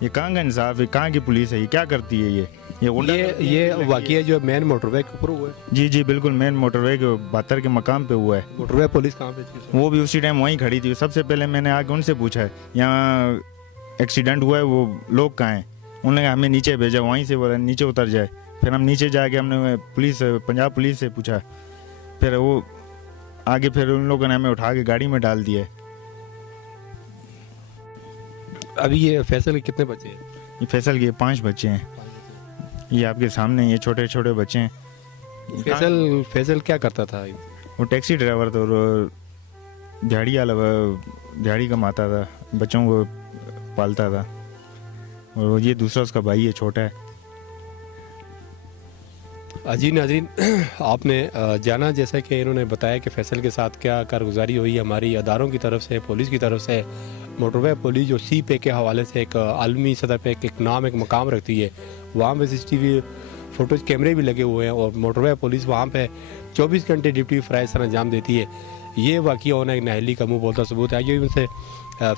یہ کہاں کا انصاف ہے, کہاں کی پولیس ہے, یہ کیا کرتی ہے, یہ واقعہ جو مین موٹر وے کے اوپر ہوا ہے. جی جی بالکل مین موٹر وے کے 72 کے مقام پہ ہوا ہے. موٹر وے پولیس کہاں پہ تھی؟ وہ بھی اسی ٹائم وہیں کھڑی تھی. سب سے پہلے میں نے آ کے ان سے پوچھا ہے یہاں ایکسیڈنٹ ہوا ہے, وہ لوگ کہاں ہیں. انہوں نے کہا ہمیں نیچے بھیجا, وہیں سے بولا نیچے اتر جائے. پھر ہم نیچے جا کے ہم نے پولیس پنجاب پولیس سے پوچھا, پھر وہ آگے پھر ان لوگوں نے ہمیں اٹھا کے گاڑی میں ڈال دیا ہے. ابھی یہ فیصل کے کتنے بچے ہیں؟ یہ فیصل کے 5 بچے ہیں, یہ آپ کے سامنے یہ چھوٹے چھوٹے بچے ہیں. فیصل کیا کرتا تھا؟ وہ ٹیکسی ڈرائیور تھا اور دیہڑی کماتا تھا, بچوں کو پالتا تھا. اور یہ دوسرا اس کا بھائی ہے, چھوٹا ہے. جی ناظرین, آپ نے جانا جیسا کہ انہوں نے بتایا کہ فیصل کے ساتھ کیا کارگزاری ہوئی ہماری اداروں کی طرف سے, پولیس کی طرف سے. موٹر وے پولیس جو سی پے کے حوالے سے ایک عالمی سطح پہ ایک نام ایک مقام رکھتی ہے, وہاں پہ CCTV فوٹوز کیمرے بھی لگے ہوئے ہیں, اور موٹر وے پولیس وہاں پہ 24 گھنٹے ڈیوٹی فرائض سر انجام دیتی ہے. یہ واقعہ ہونا ایک نااہلی کا منہ بولتا ثبوت ہے. یہ ان سے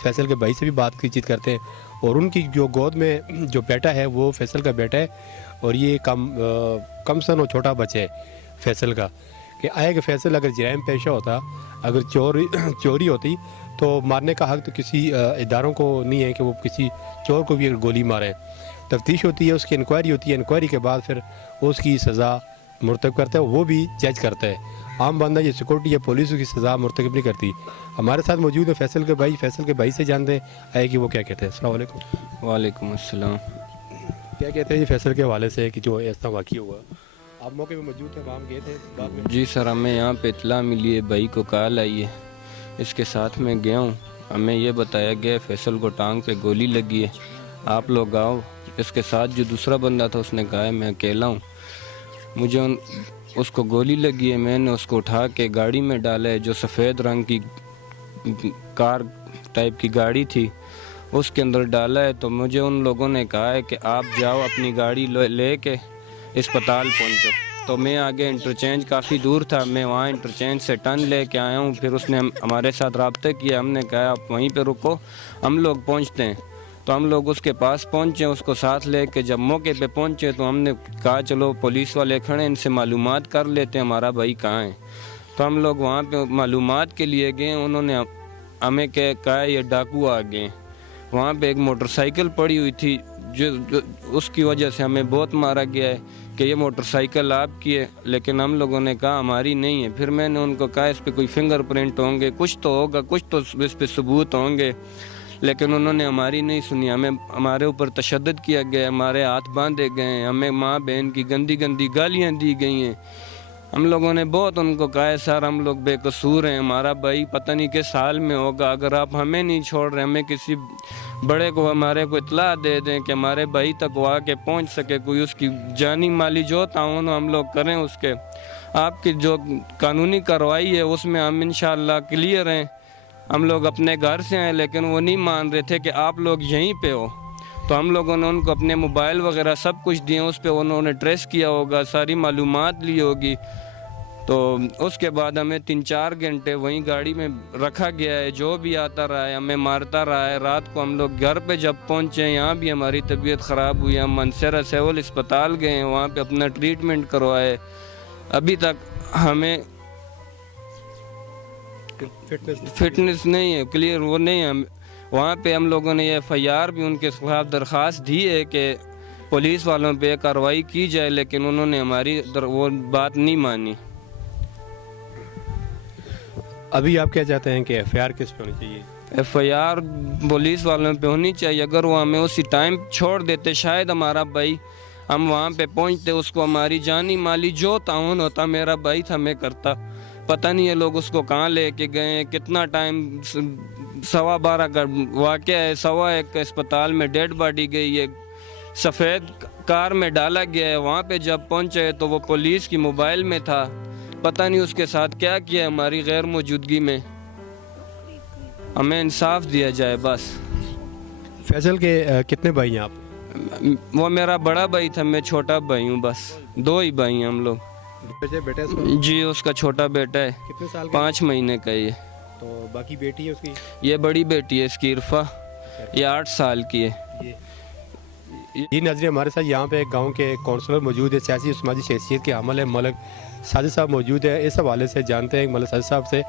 فیصل کے بھائی سے بھی بات چیت کرتے ہیں, اور ان کی جو گود میں جو بیٹا ہے وہ فیصل کا بیٹا ہے, اور یہ کم سن اور چھوٹا بچہ ہے فیصل کا. کہ آیا کہ فیصل اگر جرائم پیشہ ہوتا, اگر چوری ہوتی, تو مارنے کا حق تو کسی اداروں کو نہیں ہے کہ وہ کسی چور کو بھی اگر گولی مارے. تفتیش ہوتی ہے, اس کی انکوائری ہوتی ہے, انکوائری کے بعد پھر اس کی سزا مرتکب کرتا ہے, وہ بھی جج کرتا ہے. عام بندہ یہ سیکورٹی یا پولیس کی سزا مرتکب نہیں کرتی. ہمارے ساتھ موجود ہے فیصل کے بھائی سے جانتے ہیں آئے کہ وہ کیا کہتے ہیں. السلام علیکم. وعلیکم السلام. کیا کہتے ہیں جی فیصل کے حوالے سے کہ جو ایسا واقعہ ہوا, آپ موقع پہ موجود تھے, وہاں گئے تھے بعد میں؟ جی سر, ہمیں یہاں پہ اطلاع ملی ہے, بھائی کو کال آئی ہے, اس کے ساتھ میں گیا ہوں. ہمیں یہ بتایا گیا فیصل کو ٹانگ پہ گولی لگی ہے, آپ لوگ آؤ. اس کے ساتھ جو دوسرا بندہ تھا اس نے کہا ہے میں اکیلا ہوں, مجھے اس کو گولی لگی ہے. میں نے اس کو اٹھا کے گاڑی میں ڈالا ہے, جو سفید رنگ کی کار ٹائپ کی گاڑی تھی اس کے اندر ڈالا ہے. تو مجھے ان لوگوں نے کہا ہے کہ آپ جاؤ اپنی گاڑی لے کے اسپتال پہنچو. تو میں آگے انٹرچینج کافی دور تھا, میں وہاں انٹرچینج سے ٹرن لے کے آیا ہوں. پھر اس نے ہمارے ساتھ رابطہ کیا, ہم نے کہا آپ وہیں پہ رکو, ہم لوگ پہنچتے ہیں. تو ہم لوگ اس کے پاس پہنچے, اس کو ساتھ لے کے جب موقع پہ پہنچے تو ہم نے کہا چلو پولیس والے کھڑے, ان سے معلومات کر لیتے ہیں ہمارا بھائی کہاں ہے. تو ہم لوگ وہاں پہ معلومات کے لیے گئے. انہوں نے ہمیں کہا یہ ڈاکو آ گئے. وہاں پہ ایک موٹر سائیکل پڑی ہوئی تھی, جو اس کی وجہ سے ہمیں بہت مارا گیا ہے کہ یہ موٹر سائیکل آپ کی ہے, لیکن ہم لوگوں نے کہا ہماری نہیں ہے. پھر میں نے ان کو کہا اس پہ کوئی فنگر پرنٹ ہوں گے, کچھ تو ہوگا, کچھ تو اس پہ ثبوت ہوں گے, لیکن انہوں نے ہماری نہیں سنی. ہمارے اوپر تشدد کیا گیا, ہمارے ہاتھ باندھے گئے, ہمیں ماں بہن کی گندی گندی گالیاں دی گئی ہیں. ہم لوگوں نے بہت ان کو کہا ہے سر ہم لوگ بے قصور ہیں, ہمارا بھائی پتہ نہیں کس حال میں ہوگا, اگر آپ ہمیں نہیں چھوڑ رہے, ہمیں کسی بڑے کو ہمارے کو اطلاع دے دیں کہ ہمارے بھائی تک وہ آ کے پہنچ سکے, کوئی اس کی جانی مالی جو تعاون ہم لوگ کریں اس کے. آپ کی جو قانونی کارروائی ہے اس میں ہم انشاءاللہ کلیئر ہیں. ہم لوگ اپنے گھر سے ہیں, لیکن وہ نہیں مان رہے تھے کہ آپ لوگ یہیں پہ ہو. تو ہم لوگوں نے ان کو اپنے موبائل وغیرہ سب کچھ دیے, اس پہ انہوں نے ٹریس کیا ہوگا, ساری معلومات لی ہوگی. تو اس کے بعد ہمیں 3-4 گھنٹے وہیں گاڑی میں رکھا گیا ہے, جو بھی آتا رہا ہے ہمیں مارتا رہا ہے. رات کو ہم لوگ گھر پہ جب پہنچے, یہاں بھی ہماری طبیعت خراب ہوئی, ہم منصیرہ سول اسپتال گئے ہیں, وہاں پہ اپنا ٹریٹمنٹ کروائے. ابھی تک ہمیں فٹنس نہیں ہے, کلیئر وہ نہیں ہے. وہاں پہ ہم لوگوں نے یہ FIR بھی ان کے خلاف درخواست دی ہے کہ پولیس والوں پہ کارروائی کی جائے, لیکن انہوں نے ہماری وہ بات نہیں مانی. ابھی آپ کیا چاہتے ہیں کہ FIR کس پہ ہونی چاہیے؟ FIR پولیس والوں پہ ہونی چاہیے. اگر وہ ہمیں اسی ٹائم چھوڑ دیتے, شاید ہمارا بھائی, ہم وہاں پہ پہنچتے, اس کو ہماری جانی مالی جو تعاون ہوتا میرا بھائی تھا میں کرتا. پتہ نہیں ہے لوگ اس کو کہاں لے کے گئے, کتنا ٹائم, 12:15 کا واقعہ ہے, 1:15 کا اسپتال میں ڈیڈ باڈی گئی ہے, سفید کار میں ڈالا گیا ہے. وہاں پہ جب پہنچے تو وہ پولیس کی موبائل میں تھا, پتہ نہیں اس کے ساتھ کیا کیا ہماری غیر موجودگی میں. ہمیں انصاف دیا جائے بس. فیصل کے کتنے بھائی ہیں آپ؟ وہ میرا بڑا بھائی تھا, میں چھوٹا بھائی ہوں, بس 2 ہی بھائی ہیں ہم لوگ. بیٹا جی اس کا چھوٹا بیٹا ہے, کتنے سال کا؟ 5 مہینے کا. یہ تو باقی بیٹی ہے اس کی؟ یہ بڑی بیٹی ہے اس کی عرفہ, یہ 8 سال کی ہے. یہ ناظرین ہمارے ساتھ یہاں پہ گاؤں کے کونسلر موجود ہے، سیاسی و سماجی حیثیت کے عمل ہے ملک ساجد صاحب موجود ہے. اس حوالے سے جانتے ہیں ملک ساجد صاحب سے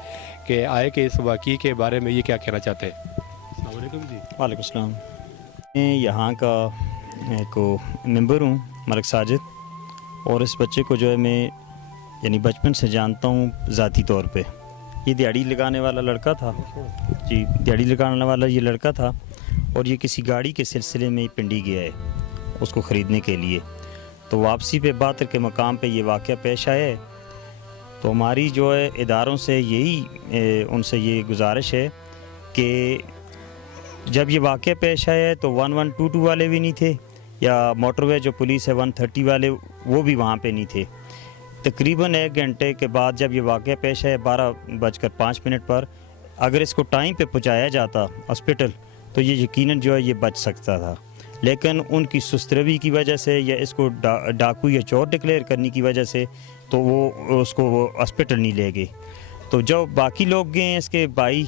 کہ آئے کہ اس واقعے کے بارے میں یہ کیا کہنا چاہتے ہیں. السلام علیکم جی. وعلیکم السلام. میں یہاں کا ایک ممبر ہوں ملک ساجد، اور اس بچے کو جو ہے میں یعنی بچپن سے جانتا ہوں ذاتی طور پہ. یہ دیہڑی لگانے والا لڑکا تھا جی، دیہڑی لگانے والا یہ لڑکا تھا، اور یہ کسی گاڑی کے سلسلے میں پنڈی گیا ہے اس کو خریدنے کے لیے. تو واپسی پہ باتر کے مقام پہ یہ واقعہ پیش آیا ہے. تو ہماری جو ہے اداروں سے یہی ان سے یہ گزارش ہے کہ جب یہ واقعہ پیش آیا ہے تو 1122 والے بھی نہیں تھے، یا موٹر وے جو پولیس ہے 130 والے وہ بھی وہاں پہ نہیں تھے. تقریباً 1 گھنٹے کے بعد جب یہ واقعہ پیش آیا 12:05 پر، اگر اس کو ٹائم پہ پہنچایا جاتا ہاسپٹل تو یہ یقیناً جو ہے یہ بچ سکتا تھا. لیکن ان کی سست روی کی وجہ سے یا اس کو ڈاکو یا چور ڈکلیئر کرنے کی وجہ سے تو وہ اس کو ہاسپٹل نہیں لے گئے. تو جو باقی لوگ گئے ہیں اس کے بھائی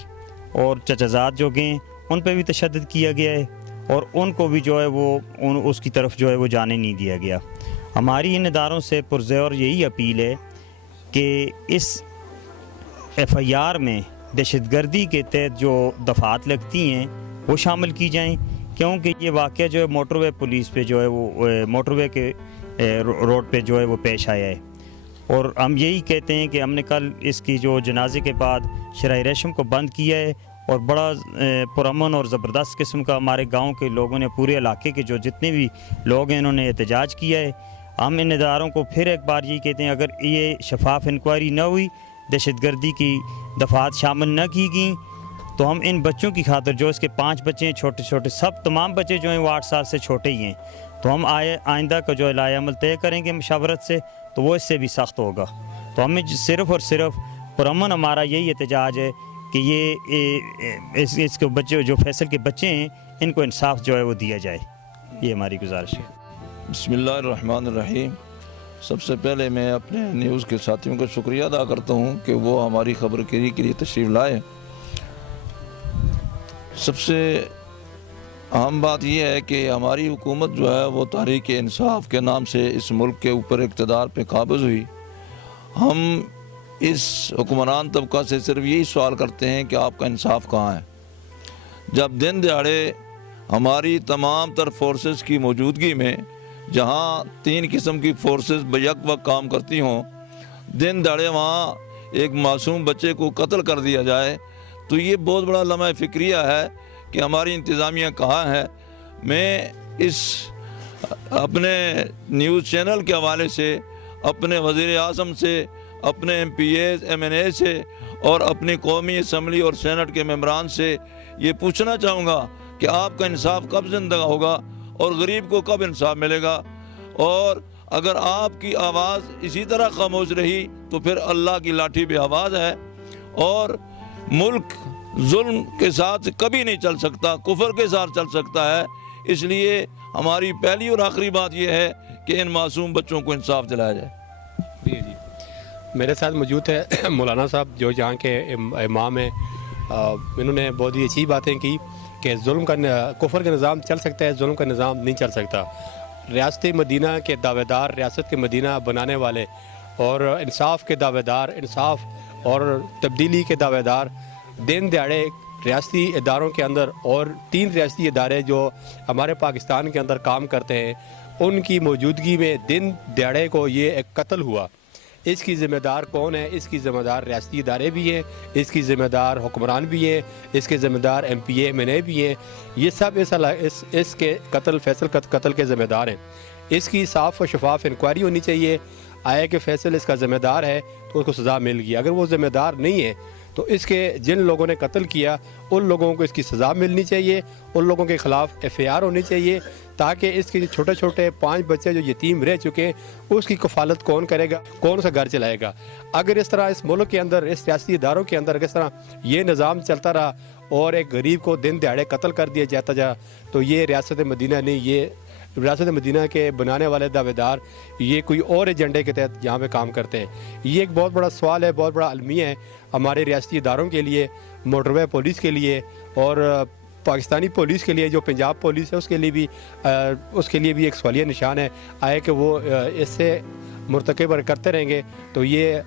اور چچا زاد جو گئے ہیں ان پہ بھی تشدد کیا گیا ہے، اور ان کو بھی جو ہے وہ اس کی طرف جو ہے وہ جانے نہیں دیا گیا. ہماری ان اداروں سے پرزور یہی اپیل ہے کہ اس FIR میں دہشت گردی کے تحت جو دفعات لگتی ہیں وہ شامل کی جائیں، کیونکہ یہ واقعہ جو ہے موٹر وے پولیس پہ جو ہے وہ موٹر وے کے روڈ پہ جو ہے وہ پیش آیا ہے. اور ہم یہی کہتے ہیں کہ ہم نے کل اس کی جو جنازے کے بعد شرح رحم کو بند کیا ہے، اور بڑا پرامن اور زبردست قسم کا ہمارے گاؤں کے لوگوں نے، پورے علاقے کے جو جتنے بھی لوگ ہیں انہوں نے احتجاج کیا ہے. ہم ان اداروں کو پھر ایک بار یہی کہتے ہیں اگر یہ شفاف انکوائری نہ ہوئی، دہشت گردی کی دفعات شامل نہ کی گئیں، تو ہم ان بچوں کی خاطر جو اس کے 5 بچے ہیں چھوٹے چھوٹے، سب تمام بچے جو ہیں وہ 8 سال سے چھوٹے ہی ہیں، تو ہم آئندہ کا جو لائحہ عمل طے کریں گے مشاورت سے تو وہ اس سے بھی سخت ہوگا. تو ہمیں صرف اور صرف پرامن ہمارا یہی احتجاج ہے کہ یہ اس کے بچے جو فیصل کے بچے ہیں ان کو انصاف جو ہے وہ دیا جائے. یہ ہماری گزارش ہے. بسم اللہ الرحمن الرحیم. سب سے پہلے میں اپنے نیوز کے ساتھیوں کا شکریہ ادا کرتا ہوں کہ وہ ہماری خبر گیری کے لیے تشریف لائے. سب سے اہم بات یہ ہے کہ ہماری حکومت جو ہے وہ تحریک انصاف کے نام سے اس ملک کے اوپر اقتدار پہ قابض ہوئی. ہم اس حکمران طبقہ سے صرف یہی سوال کرتے ہیں کہ آپ کا انصاف کہاں ہے. جب دن دہاڑے ہماری تمام تر فورسز کی موجودگی میں، جہاں 3 قسم کی فورسز بیک وقت کام کرتی ہوں، دن دہاڑے وہاں ایک معصوم بچے کو قتل کر دیا جائے، تو یہ بہت بڑا لمحہ فکریہ ہے کہ ہماری انتظامیہ کہاں ہے. میں اس اپنے نیوز چینل کے حوالے سے، اپنے وزیر اعظم سے، اپنے MPs MNA سے اور اپنی قومی اسمبلی اور سینٹ کے ممبران سے یہ پوچھنا چاہوں گا کہ آپ کا انصاف کب زندہ ہوگا اور غریب کو کب انصاف ملے گا. اور اگر آپ کی آواز اسی طرح خاموش رہی تو پھر اللہ کی لاٹھی بے آواز ہے، اور ملک ظلم کے ساتھ کبھی نہیں چل سکتا، کفر کے ساتھ چل سکتا ہے. اس لیے ہماری پہلی اور آخری بات یہ ہے کہ ان معصوم بچوں کو انصاف دلایا جائے. جی جی، میرے ساتھ موجود ہے مولانا صاحب جو یہاں کے امام ہیں. انہوں نے بہت ہی اچھی باتیں کی کہ ظلم کا کفر کا نظام چل سکتا ہے، ظلم کا نظام نہیں چل سکتا. ریاست مدینہ کے دعوے دار، ریاست کے مدینہ بنانے والے اور انصاف کے دعوے دار، انصاف اور تبدیلی کے دعوے دار دن دیہڑے ریاستی اداروں کے اندر، اور 3 ریاستی ادارے جو ہمارے پاکستان کے اندر کام کرتے ہیں، ان کی موجودگی میں دن دیہڑے کو یہ ایک قتل ہوا. اس کی ذمہ دار کون ہے؟ اس کی ذمہ دار ریاستی ادارے بھی ہیں، اس کی ذمہ دار حکمران بھی ہیں، اس کے ذمہ دار MPA MNA بھی ہیں. یہ سب اس کے فیصل قتل کے ذمہ دار ہیں. اس کی صاف و شفاف انکوائری ہونی چاہیے. آیا کہ فیصل اس کا ذمہ دار ہے تو اس کو سزا مل گئی. اگر وہ ذمہ دار نہیں ہے تو اس کے جن لوگوں نے قتل کیا ان لوگوں کو اس کی سزا ملنی چاہیے، ان لوگوں کے خلاف FIR ہونی چاہیے، تاکہ اس کے چھوٹے چھوٹے 5 بچے جو یتیم رہ چکے ہیں اس کی کفالت کون کرے گا، کون سا گھر چلائے گا. اگر اس طرح اس ملک کے اندر، اس سیاسی اداروں کے اندر اس طرح یہ نظام چلتا رہا اور ایک غریب کو دن دہاڑے قتل کر دیا جاتا جا، تو یہ ریاست مدینہ نہیں، یہ ریاست مدینہ کے بنانے والے دعوے دار یہ کوئی اور ایجنڈے کے تحت یہاں پہ کام کرتے ہیں. یہ ایک بہت بڑا سوال ہے، بہت بڑا المیہ ہے ہمارے ریاستی اداروں کے لیے، موٹر وے پولیس کے لیے اور پاکستانی پولیس کے لیے جو پنجاب پولیس ہے اس کے لیے بھی ایک سوالیہ نشان ہے آئے کہ وہ اس سے مرتکب کرتے رہیں گے تو یہ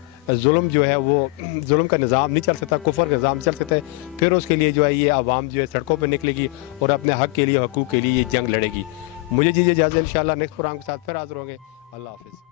ظلم جو ہے وہ ظلم کا نظام نہیں چل سکتا, کفر کا نظام چل سکتا ہے. پھر اس کے لیے جو ہے یہ عوام جو ہے سڑکوں پہ نکلے گی اور اپنے حق کے لیے, حقوق کے لیے یہ جنگ لڑے گی. مجھے اجازت انشاءاللہ نیکسٹ پروگرام کے ساتھ پھر حاضر ہوں گے. اللہ حافظ.